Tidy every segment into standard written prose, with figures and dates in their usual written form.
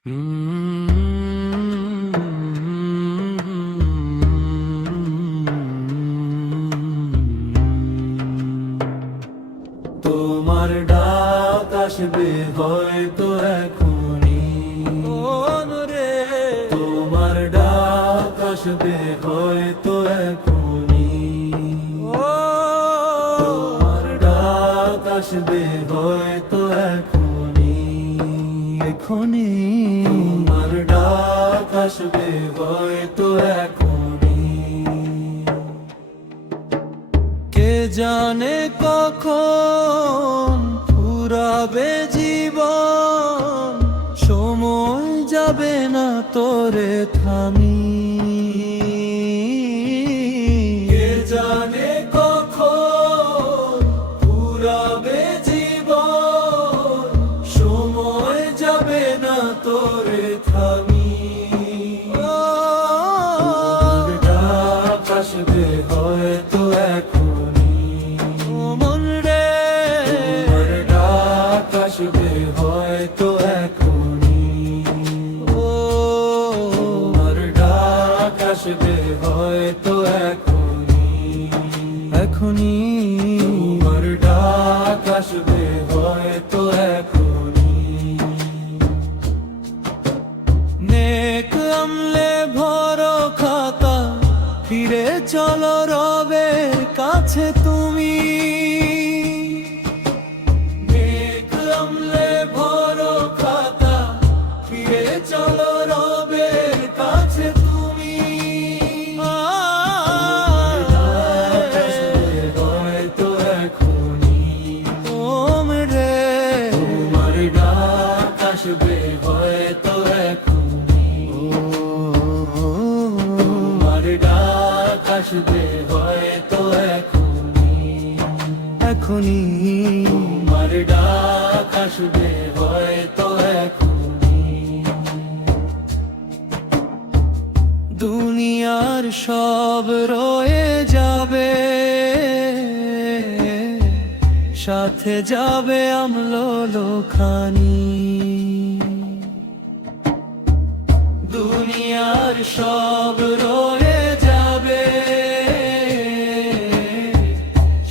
তোমার ডাক আসবে হয়তো এখনই, তোমার ডাক আসবে হয়তো এখনই, তোমার ডাক আসবে হয়তো এখনই, এখনই তোমার ডাক আসবে হয়তো এখনই। কে জানে কখন ফুরাবে জীবন, সময় যাবে না তোরে থামি। কে জানে কখন ফুরাবে জীবন, সময় যাবে না তোরে থামি। ডাক আসবে হয়তো এখনই, মন রে তোমার ডাক আসবে হয়তো এখনই, তোমার ডাক আসবে হয়তো এখনই, এখনই তোমার ডাক আসবে হয়তো এখনই। নেক আমলে ভরো খাতা, ফিরে চলো রবের কাছে তুমি। নেক আমলে ভরো খাতা, ফিরে চলো রবের কাছে তুমি। ডাক আসবে হয়তো এখনই, রে তোমার ডাক আসবে হয়তো এখনই, তোমার ডাক আসবে হয়তো এখনই, এখনই তোমার ডাক আসবে হয়তো এখনই। দুনিয়ার সব রয়ে যাবে, সাথে যাবে আমলোখানি। দুনিয়ার সব রয়ে যাবে,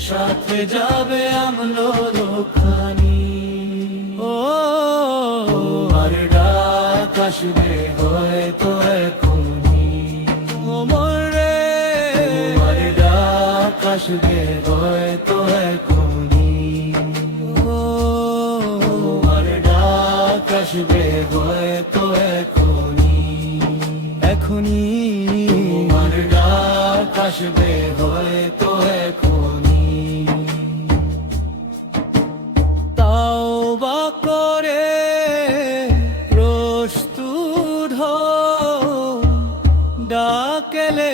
সাথে যাবে আমলোখানি। ও তোমার ডাক আসবে হয়তো এখনই, রে তোমার ডাক আসবে হয়তো এখনই, তোমার ডাক আসবে হয়তো এখনই, এখনই তোমার ডাক আসবে হয়তো এখনই। তাওবা করে প্রস্তুত হও, ডাক এলে